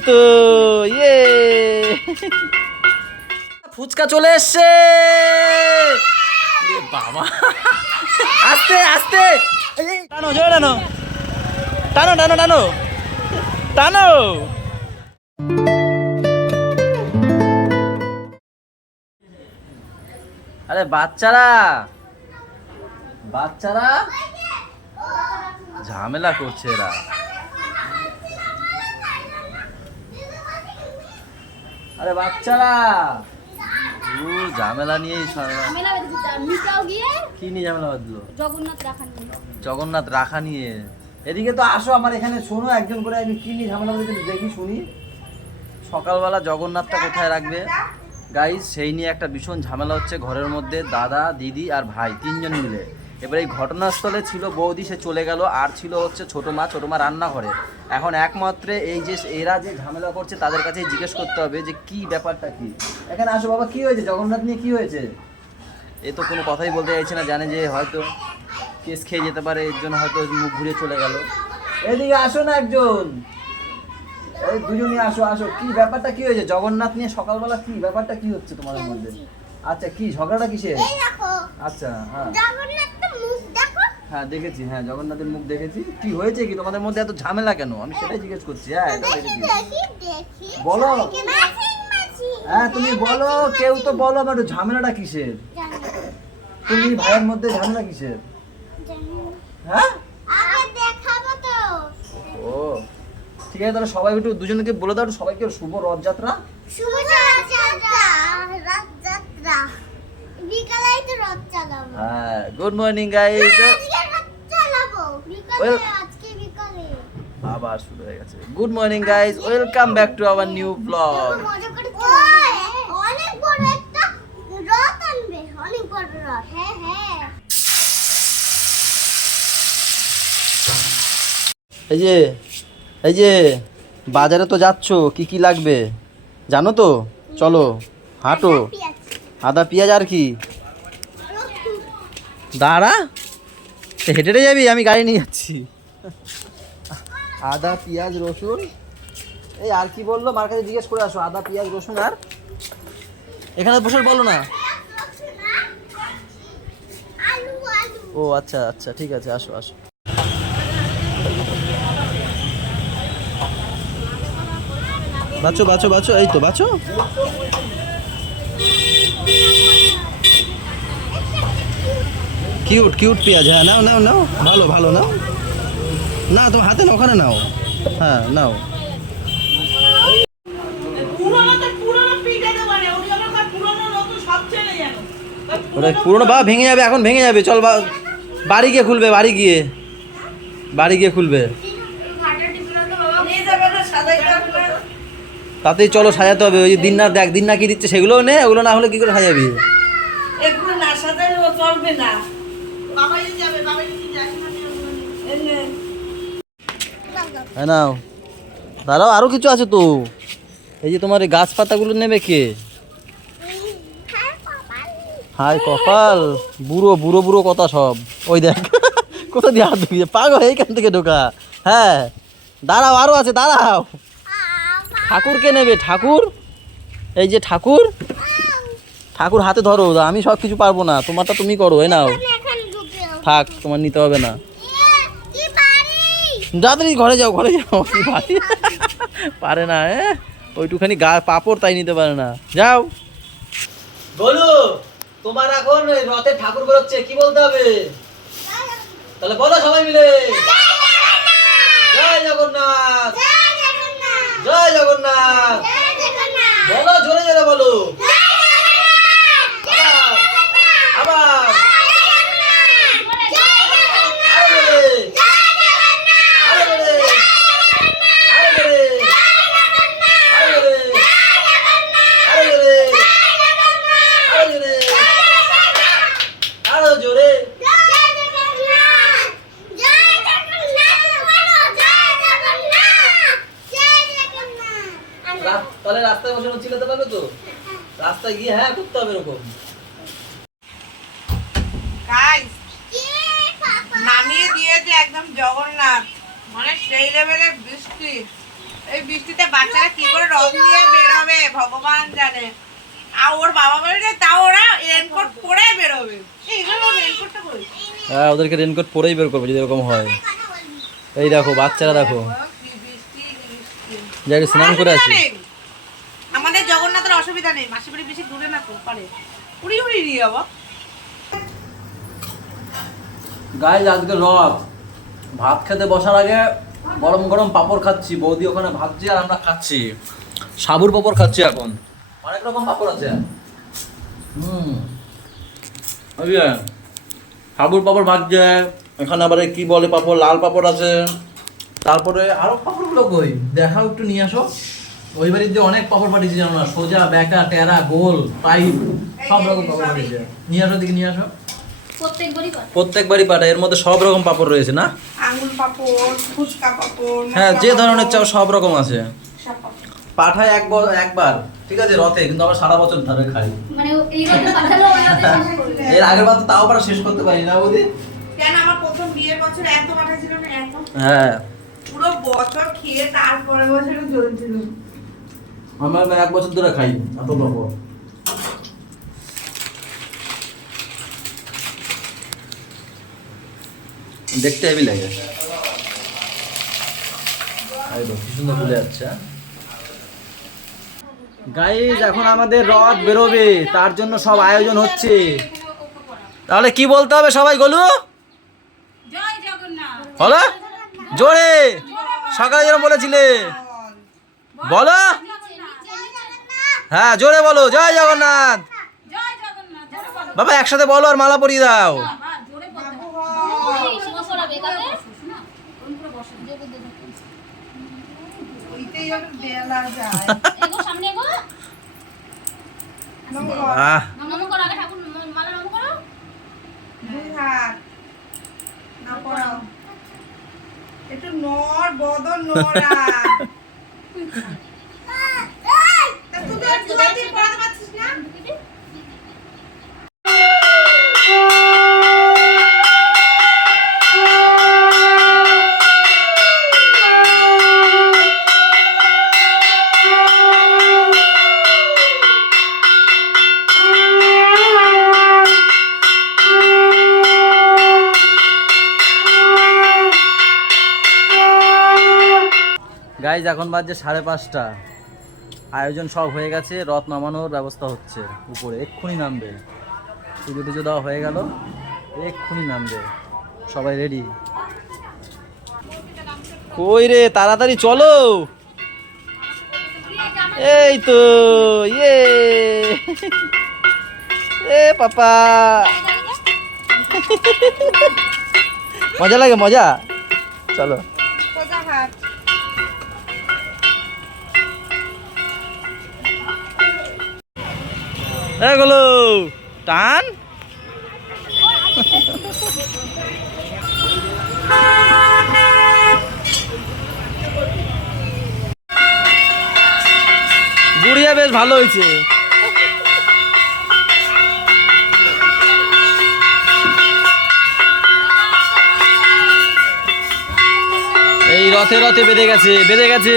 তো ইয়ে ফুচকা চলে এসছে বাবা আস্তে আস্তে টানো জোরে টানো টানো টানো টানো টানো আরে বাচ্চারা বাচ্চারা ঝামেলা করছে এরা আরে বাচ্চারা ঝামেলা নিয়েই কি নিয়ে ঝামেলা বাঁধলো জগন্নাথ রাখা নিয়ে এদিকে তো আসো আমার এখানে শোনো একজন করে আমি কি নিয়ে ঝামেলা বাঁধছে দেখি শুনি সকালবেলা জগন্নাথটা কোথায় রাখবে গাইজ সেই নিয়ে একটা ভীষণ ঝামেলা হচ্ছে ঘরের মধ্যে দাদা দিদি আর ভাই তিনজন মিলে এবার এই ঘটনাস্থলে ছিল বৌদি সে চলে গেল আর ছিল হচ্ছে ছোটো মা রান্নাঘরে এখন একমাত্র এই যে এরা যে ঝামেলা করছে তাদের কাছে জিজ্ঞেস করতে হবে যে কি ব্যাপারটা কি এখানে আসো বাবা কি হয়েছে জগন্নাথ নিয়ে কি হয়েছে এ তো কোনো কথাই বলতে চাইছে না জানে যে হয়তো কেস খেয়ে যেতে পারে এর জন্য হয়তো মুখ ঘুরে চলে গেল এদিকে আসো না একজন এই দুজনই আসো আসো কি ব্যাপারটা কি হয়েছে জগন্নাথ নিয়ে সকালবেলা কি ব্যাপারটা কি হচ্ছে তোমাদের মধ্যে আচ্ছা কি ঝগড়াটা কিসের আচ্ছা হ্যাঁ হ্যাঁ দেখেছি হ্যাঁ জগন্নাথের মুখ দেখেছি কি হয়েছে কি তোমাদের মধ্যে এত ঝামেলা কেন আমি সেটাই জিজ্ঞেস করছি হ্যাঁ এটা দেখেছি বলো হ্যাঁ তুমি বলো কেউ তো বলো আমার ঝামেলাটা কিসের তুমি ভাইয়ের মধ্যে ঝামেলা কিসের হ্যাঁ ও ঠিক আছে তাহলে সবাই একটু দুজনকে বলে দাও সবাইকে শুভ রথযাত্রা শুভ রথযাত্রা রথযাত্রা বিকালে তো রথ চালাবো হ্যাঁ গুড মর্নিং গাইস রথ চালাবো বিকালে আজকে বিকালে আবার শুরু হয়ে গেছে good morning guys welcome back to our new blog অনেক বড় একটা রথ আনবে অনেক বড় রথ হ্যাঁ হ্যাঁ এই যে বাজারে তো যাচ্ছ কি কি লাগবে জানো তো চলো হাঁটো আদা পেঁয়াজ আর কি দাঁড়া হেঁটে হেঁটে যাবি আমি গাড়ি নিয়ে যাচ্ছি আদা পেঁয়াজ রসুন এই আর কি বললো মার কাছে জিজ্ঞেস করে আসো আদা পেঁয়াজ রসুন আর এখানে বসে বলো না ও আচ্ছা আচ্ছা ঠিক আছে আসো আসো বাঁচো বাঁচো বাঁচো এই তো বাঁচো কিউট কিউট পেঁয়াজ হ্যাঁ নাও নাও নাও ভালো ভালো নাও না তোমার হাতে না ওখানে নাও হ্যাঁ নাও ওটা পুরোনো বা ভেঙে যাবে এখন ভেঙে যাবে চল বাড়ি গিয়ে খুলবে বাড়ি গিয়ে খুলবে তাতেই চলো সাজাতে হবে ওই দিন না দেখ দিন না কি দিচ্ছে সেগুলোও নে ওগুলো না হলে কি করে সাজাবি হ্যাঁ নাও দাঁড়াও আরো কিছু আছে তো এই যে তোমার এই গাছ পাতাগুলো নেবে কে হাই কপাল বুড়ো বুড়ো বুড়ো কথা সব ওই দেখ কোথা দিয়ে হাত ঢুকিয়ে পাগল এইখান থেকে ঢোকা হ্যাঁ দাঁড়াও আরো আছে দাঁড়াও ঠাকুরকে নেবে ঠাকুর এই যে ঠাকুর হাতে ধরো আমি সব কিছু পারবো না তোমারটা তুমি করো এই নাও থাক তোমার নিতে হবে না দাদারি ঘরে যাও পারে না ওইটুখানি পাপড় তাই নিতে পারে না যাও বলো তোমার এখন রথের ঠাকুর বেরোচ্ছে কি বলতে হবে তাহলে বলো সবাই মিলে জয় জগন্নাথ জয় জগন্নাথ বলো জোরে জোরে বলো আবার তাহলে রাস্তায় বসে চিল্লাতে পারবে তো রাস্তায় গিয়ে হ্যাঁ করতে হবে এরকম নামিয়ে দিয়েছে একদম জগন্নাথ মানে সেই লেভেলের বৃষ্টি এই বৃষ্টিতে বাচ্চারা কি করে রথ নিয়ে বেরোবে ভগবান জানে। আর ওর বাবা বলে যে তাও ওরা রেনকোট পরে বেরোবে। এইগুলো রেনকোটটা কই? হ্যাঁ, ওদেরকে রেনকোট পরেই বের করবে যদি এরকম হয়। এই দেখো বাচ্চারা দেখো, কি বৃষ্টি যাই স্নান করে আসি। আমাদের জগন্নাথের অসুবিধা নেই, মাসি বাড়ি বেশি দূরে না তো, পারে উড়ি উড়ি নিয়ে যাবো। গাইজ আজকে রথ, ভাত খেতে বসার আগে গরম গরম পাপড় খাচ্ছি। বৌদি ওখানে ভাজছে আর আমরা খাচ্ছি। সাবুর পাপড় খাচ্ছি এখন, অনেক রকম পাপড় আছে। সাবুর পাপড় ভাজছে এখানে, আবার কি বলে পাপড়, লাল পাপড় আছে। তারপরে আরো পাপড়গুলো কই দেখাও, একটু নিয়ে আসো। ওই বাড়ির যে অনেক পাপড় পাঠিয়েছে জানো না, সোজা বেঁকা টেরা গোল পাইপ সব রকম পাপড় পাঠিয়েছে। নিয়ে আসো, দিকে নিয়ে আসো। প্রত্যেকবারই পাঠায়, এর মধ্যে সব রকম পাপড় রয়েছে না, আঙ্গুল পাপড়, ফুচকা পাপড়, হ্যাঁ যে ধরনের চাও সব রকম আছে। সব পাপড় পাঠায় একবার ঠিক আছে রথে, কিন্তু আবার সারা বছর ধরে খাই। মানে এই রকম পাঠালো ওই রকম শেষ করে দেয়। এর আগের বার তো তাও আবার শেষ করতে পারি না বৌদি। কেন আমার প্রথম বিয়ের বছর এত পাঠাইছিল না, এত হ্যাঁ, পুরো বছর খেয়ে তারপরে বছরও চলছিল। আমরা এক বছর ধরে খাই এত পাপড়। দেখতে হেভি লাগে। কি সুন্দর ফুলে যাচ্ছে। গাইজ এখন আমাদের রথ বেরোবে, তার জন্য সব আয়োজন হচ্ছে। তাহলে কি বলতে হবে সবাই গলু? জয় জগন্নাথ। বলো জোরে, সকালে যেরকম বলেছিলে বলো। হ্যাঁ জোরে বলো, জয় জগন্নাথ। জয় জগন্নাথ। বাবা একসাথে বলো আর মালা পরিয়ে দাও। ওইটাই হবে বেলা যায়। আহ দুই হাত না পড়াও, একটু নড় বদন নড়া। তা তুই তো জুয়া দিয়ে পড়াতে পারছিস না? গাইজ এখন বাজছে 5:30। আয়োজন সব হয়ে গেছে, রথ নামানোর ব্যবস্থা হচ্ছে। উপরে এক্ষুনি নামবে, পুজো টুজো দেওয়া হয়ে গেল, এক্ষুনি নামবে। সবাই রেডি? কই রে, তাড়াতাড়ি চলো। এই তো ইয়ে এ পাপা, মজা লাগে মজা। চলো সোজা হাত। এগুলো টান। গুড়িয়া বেশ ভালো হয়েছে। এই রথে রথে বেঁধে গেছে, বেঁধে গেছে।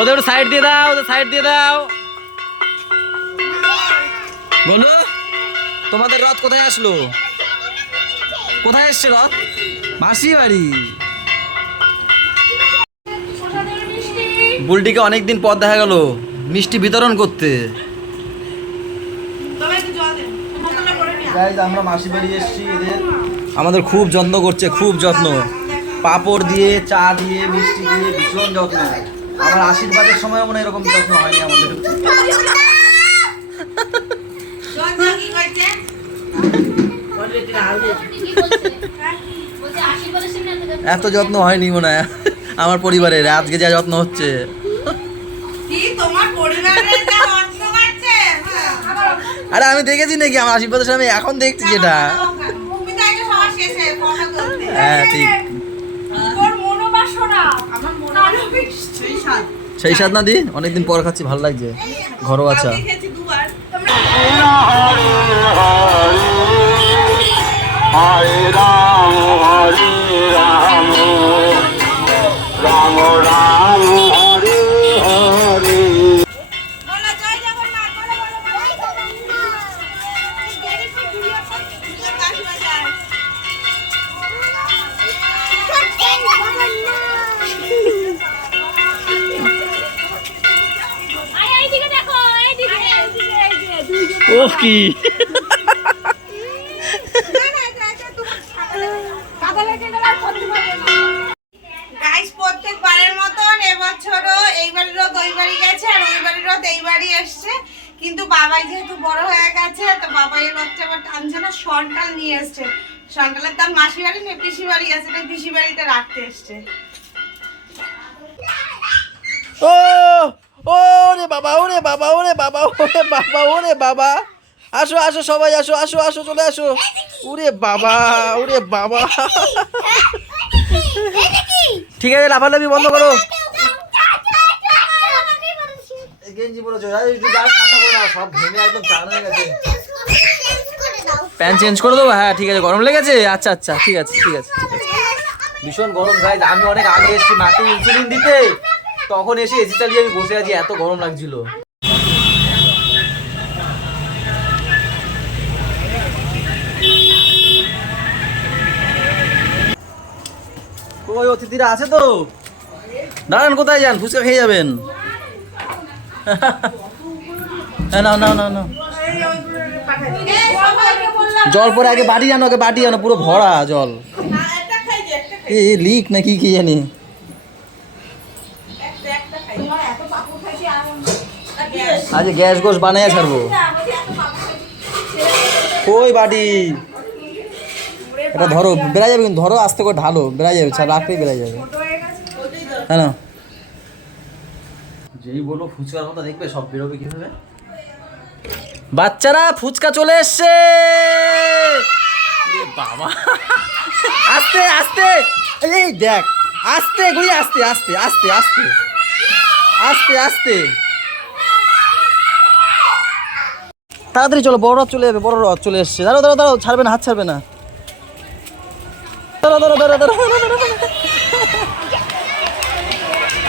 ওদের সাইড দিয়ে দাও, ওদের সাইড দিয়ে দাও। বলো তোমাদের রথ কোথায় আসলো? কোথায় এসছে রথ? মাসি বাড়ি। বুলটিকে অনেকদিন পর দেখা গেল মিষ্টি বিতরণ করতে। আমরা মাসি বাড়ি এসেছি, এদের আমাদের খুব যত্ন করছে, খুব যত্ন। পাপড় দিয়ে, চা দিয়ে, মিষ্টি দিয়ে ভীষণ যত্ন। আমার আশীর্বাদের সময় মনে হয় এরকম যত্ন হয়নি আমাদের। এত যত্ন হয়নি মনে হয় আমার পরিবারের, আজকে যা যত্ন হচ্ছে। আরে আমি দেখেছি নাকি আমার আশীর্বাদের সময়? এখন দেখছি যেটা। হ্যাঁ ঠিক, সেই স্বাদ না দি, অনেকদিন পর খাচ্ছি, ভালো লাগছে। ঘরোয়া চা। হরে রাম হরে রাম রাম রাম হরে ও কি গাইস প্রত্যেকবারের মতন এবছরও এইবারের রোদ ওই বাড়ি গেছে আর ওই বাড়ির রোদ এই বাড়ি এসছে, কিন্তু বাবাই যেহেতু বড় হয়ে গেছে তো বাবাই রোদটা এবার টানছে না, সন্টাল নিয়ে এসছে। সন্টালের দাম মাসি বাড়ি না পিসি বাড়ি আছে, না পিসি বাড়িতে রাখতে এসছে। ও ওরে বাবা ওরে বাবা ওরে বাবা ওরে বাবা ওরে বাবা, আসো আসো সবাই আসো আসো আসো চলে আসো। ওরে বাবা ওরে বাবা, ঠিক আছে লাফালাফি বন্ধ করো। গেঞ্জি পরেছো, একটু গা ঠান্ডা করে দাও, সব ঘেমে একদম চান হয়ে গেছে। প্যান্ট চেঞ্জ করে দেবো, হ্যাঁ ঠিক আছে। গরম লেগেছে? আচ্ছা আচ্ছা ঠিক আছে ঠিক আছে ঠিক আছে। ভীষণ গরম গাইজ, আমি অনেক আগে এসেছি মাকে ইনসুলিন দিতে, তখন এসে এসি চালিয়ে আমি বসে আছি, এত গরম লাগছিল। ওই অতিথিরা আছে তো, দাঁড়ান কোথায় যান, ফুচকা খেয়ে যাবেন। নাও নাও নাও নাও, জল পরে আগে বাটি জানো, আগে বাটি জানো, পুরো ভরা জল। এ লিক নাকি কি জানি। আজ গ্যাস গোস বানাইয়া ছাড়বো। ওই বাটি এটা ধরো, বেড়া যাবে কিন্তু, ধরো আস্তে করে ঢালো, বেড়া যাবে, রাখলেই বেড়া যাবে। হ্যাঁ না, যেই বলো ফুচকার কথা দেখবে সব বেরোবে কিভাবে। বাচ্চারা ফুচকা চলে এসছে বাবা, আস্তে আস্তে, এই দেখ আস্তে গুড়ি, আস্তে আস্তে আস্তে আস্তে আস্তে আস্তে, তাড়াতাড়ি চলো, বড় রথ চলে যাবে, বড় রথ চলে এসছে। দাঁড়াও দাঁড়াও দাঁড়াও, ছাড়বে না, হাত ছাড়বে না। দাঁড়াও দাঁড়াও দাঁড়াও দাঁড়াও,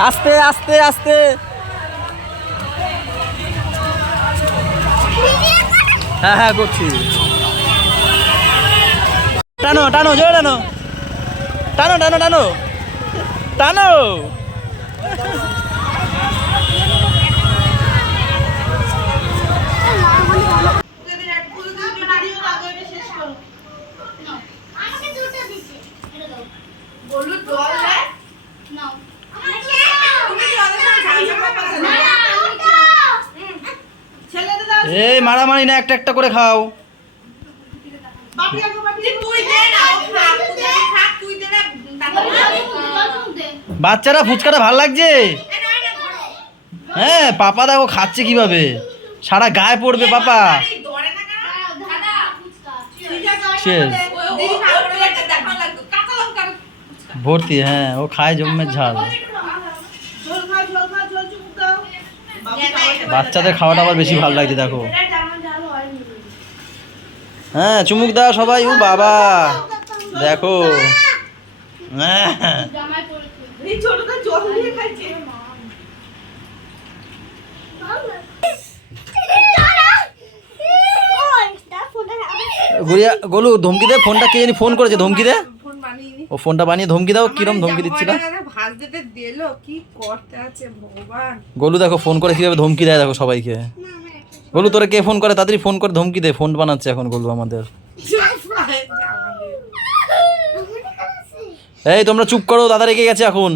আস্তে আস্তে আস্তে, হ্যাঁ হ্যাঁ করছি। টানো টানো জোরে টানো, টানো টানো টানো টানো। এই মারামারি না, একটা একটা করে খাও। বাচ্চারা ফুচকাটা ভাল লাগছে? হ্যাঁ পাপা দেখো খাচ্ছে কিভাবে, সারা গায়ে পড়বে পাপা। ভর্তি, হ্যাঁ ও খায় জম্মের ঝাল। বাচ্চাদের খাওয়াটা আবার বেশি ভালো লাগছে দেখো। হ্যাঁ চুমুক দাও সবাই, ও বাবা দেখো। হ্যাঁ গুড়িয়া গোলু ধমকি দে, ফোনটা কে জানি ফোন করেছে, ধমকি দে। ও ফোনটা বানিয়ে ধমকি দাও, কিরম ধমকি দিচ্ছিল। গোলু দেখো ফোন করে কিভাবে ধমকি দেয় দেখো সবাইকে। গোলু তোরা কে ফোন করে, তাড়াতাড়ি ফোন করে ধমকি দে, ফোন বানাচ্ছে এখন গোলু আমাদের। এই তোমরা চুপ করো, দাদা রেগে গেছে এখন।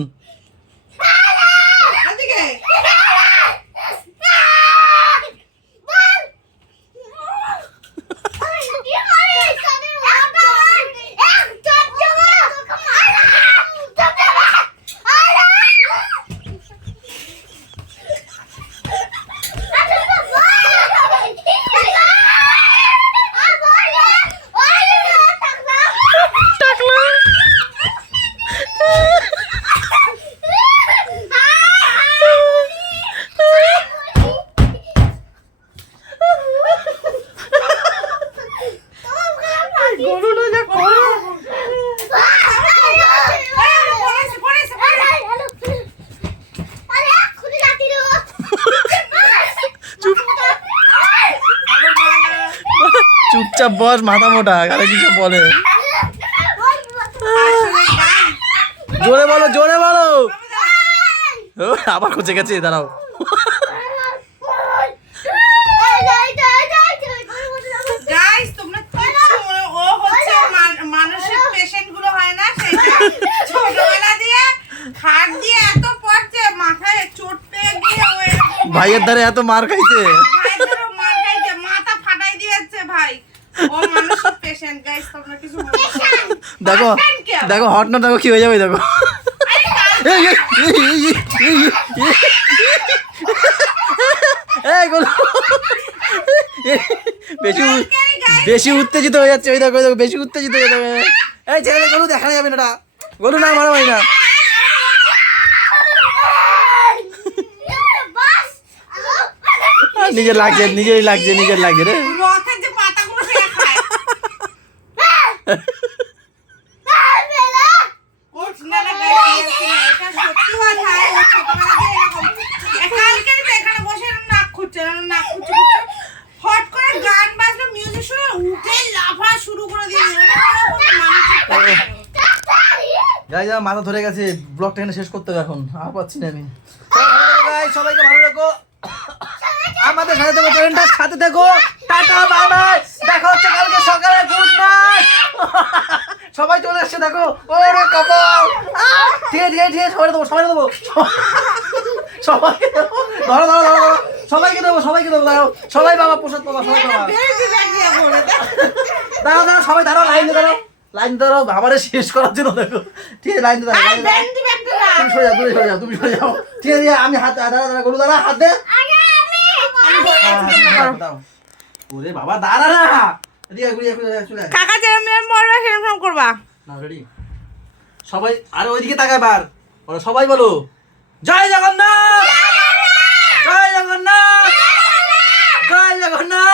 চুপচাপ বস, মাথা মোটা, আরে কিছু বলে। জোরে বলো জোরে বলো। আবার খুঁজে গেছে, দাঁড়াও। ভাইয়ের দ্বারা এত মার খাইছে। ভাইয়ের ধরো মার খাইছে, মাথা ফাটাই দিয়েছে ভাই। ও মানসিক পেশেন্ট গাইস, তোমরা কিছু বলতে পারো না। দেখো Patient কে আবার? দেখো হট না, দেখো কি হয়ে যাবে দেখো। এই গোলু বেশি বেশি উত্তেজিত হয়ে যাচ্ছে, ওই দেখো ওই দেখো, বেশি উত্তেজিত হয়ে যাবে। এই ছেলে গোলু দেখানো যাবে না এটা। গোলু না মারামারি না। নিজের লাগছে, নিজেরই লাগছে, নিজের লাগছে রে। রথের যে পাতাগুলো সেটা খায়। না, না, guys, এটা সত্যি কথা। ও ছোটবেলা থেকে এরকম। কালকেরই তো এখানে বসে এরকম নাক খুঁজছে, নাক খুঁজছে। হট করে গান বাজলো, মিউজিক শুনে উঠে লাফা শুরু করে দিয়েছে। গাইজ আমার মাথা ধরে গেছে, ব্লগটা এখানে শেষ করতে হবে এখন, আর পাচ্ছি না আমি। গাইজ সবাইকে ভালো রাখো, আমাদের সাথে থেকো, চ্যানেলটার সাথে থেকো। টাটা বাই বাই, দেখা হচ্ছে কালকে সকালে। Good night. সবাই চলে আসছে দেখো। ওরে কপাল। ঠিক আছে ঠিক আছে ঠিক আছে, সবাই দেবো, সবাই দেবো, সবাইকে দেবো। ধরো ধরো ধরো ধরো, সবাইকে দেবো, সবাইকে দেবো। দাঁড়াও সবাই বাবা, প্রসাদ পাবা, সবাই পাবা। দাঁড়াও দাঁড়াও সবাই দাঁড়াও, লাইন দিয়ে দাঁড়াও, লাইন দিয়ে দাঁড়াও, বাবারে শেষ করার জন্য দেখো। ঠিক আছে লাইন দিয়ে দাঁড়াও, লাইন দিয়ে দাঁড়াও। তুমি সরে যাও, তুমি সরে যাও, তুমি সরে যাও। ঠিক আছে আমি হাত দাঁড়া দাঁড়া গরু দাঁড়া, হাত দে। দাও। ওরে বাবা দাঁড়া না, এদিকে ঘুরিয়ে ঘুরিয়ে চলে আয়। কাকা যেরকম বলবে সেরকম করবা। না রেডি সবাই, আরে ওইদিকে তাকায় বার, ওরা সবাই বলো জয় জগন্নাথ, জয় জগন্নাথ, জয় জগন্নাথ।